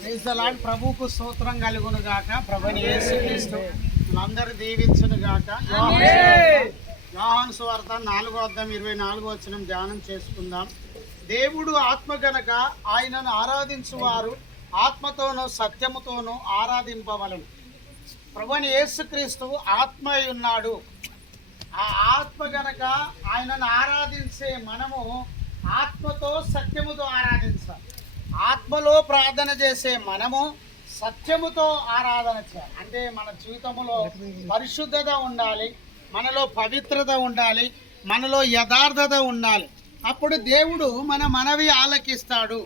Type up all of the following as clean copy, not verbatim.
Praise the lord. ప్రభువుకు స్తోత్రం కలుగును గాక. ప్రభుని యేసుక్రీస్తు మనందరూ దీవించును గాక. యోహాను సువార్త 4:24 ధ్యానం చేసుకుందాం. దేవుడు ఆత్మ గనక ఆయనను ఆరాధించువారు ఆత్మతోనూ సత్యముతోనూ ఆరాధింపవలెను. ప్రభుని యేసుక్రీస్తు ఆత్మ అయి ఉన్నాడు. ఆ ఆత్మ గనక ఆయనను ఆరాధించే మనము ఆత్మతో సత్యముతో ఆరాధించాలి. ఆత్మలో ప్రార్థన చేసే మనము సత్యముతో ఆరాధన చేయాలి. అంటే మన జీవితంలో పరిశుద్ధత ఉండాలి, మనలో పవిత్రత ఉండాలి, మనలో యథార్థత ఉండాలి. అప్పుడు దేవుడు మన మనవి ఆలకిస్తాడు.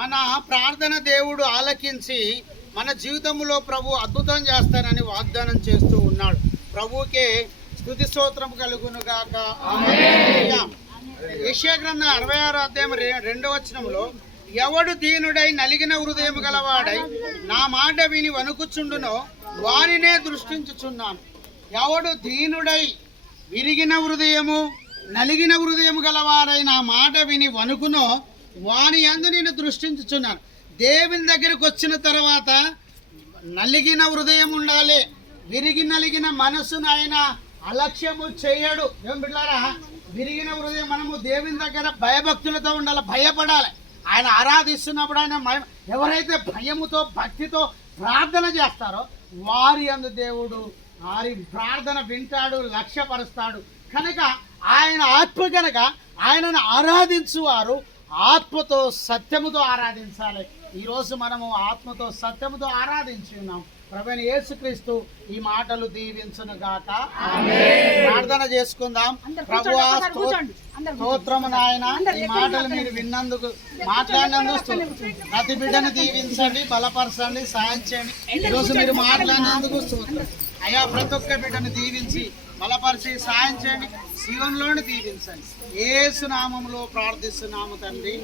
మన ప్రార్థన దేవుడు ఆలకించి మన జీవితంలో ప్రభు అద్భుతం చేస్తానని వాగ్దానం చేస్తూ ఉన్నాడు. ప్రభువుకే స్తుతి స్తోత్రం కలుగును గాక. ఆమేన్. యెషయా గ్రంథం 66:2 ఎవడు దీనుడై నలిగిన హృదయం గలవాడై నా మాట విని వణుకుచుండునో వానినే దృష్టించుచున్నాను. ఎవడు దీనుడై విరిగిన హృదయము నలిగిన హృదయం గలవాడై నా మాట విని వణుకునో వాని యందు నేను దృష్టించుచున్నాను. దేవుని దగ్గరికి వచ్చిన తర్వాత నలిగిన హృదయం ఉండాలి. నలిగిన మనసును ఆయన అలక్ష్యము చేయడు. ఏం బిడ్డారా, విరిగిన హృదయం మనము దేవుని దగ్గర భయభక్తులతో ఉండాలి, భయపడాలి. ఆయన ఆరాధిస్తున్నప్పుడు ఆయన ఎవరైతే భయముతో భక్తితో ప్రార్థన చేస్తారో వారి యందు దేవుడు వారి ప్రార్థన వింటాడు, లక్ష్యపరుస్తాడు. కనుక ఆయన ఆత్మ కనుక ఆయనను ఆరాధించువారు ఆత్మతో సత్యముతో ఆరాధించాలి. ఈరోజు మనము ఆత్మతో సత్యముతో ఆరాధించి ఉన్నాం. ప్రభువైన యేసుక్రీస్తు ఈ మాటలు దీవించును గాక. ప్రార్థన చేసుకుందాం. ప్రభువా స్తోత్రము నాయన, ఈ మాటలు మీరు విన్నందుకు మాట్లాడినందుకు ప్రతి బిడ్డను దీవించండి, బలపరచండి, సాయం చేయండి. ఈరోజు మీరు మాట్లాడినందుకు స్తోత్రం అయ్యా. ప్రతి ఒక్క బిడ్డను దీవించి బలపరిచి సాయం చేయండి, శివంలోని దీవించండి. యేసు నామములో ప్రార్థిస్తున్నాము తండ్రి.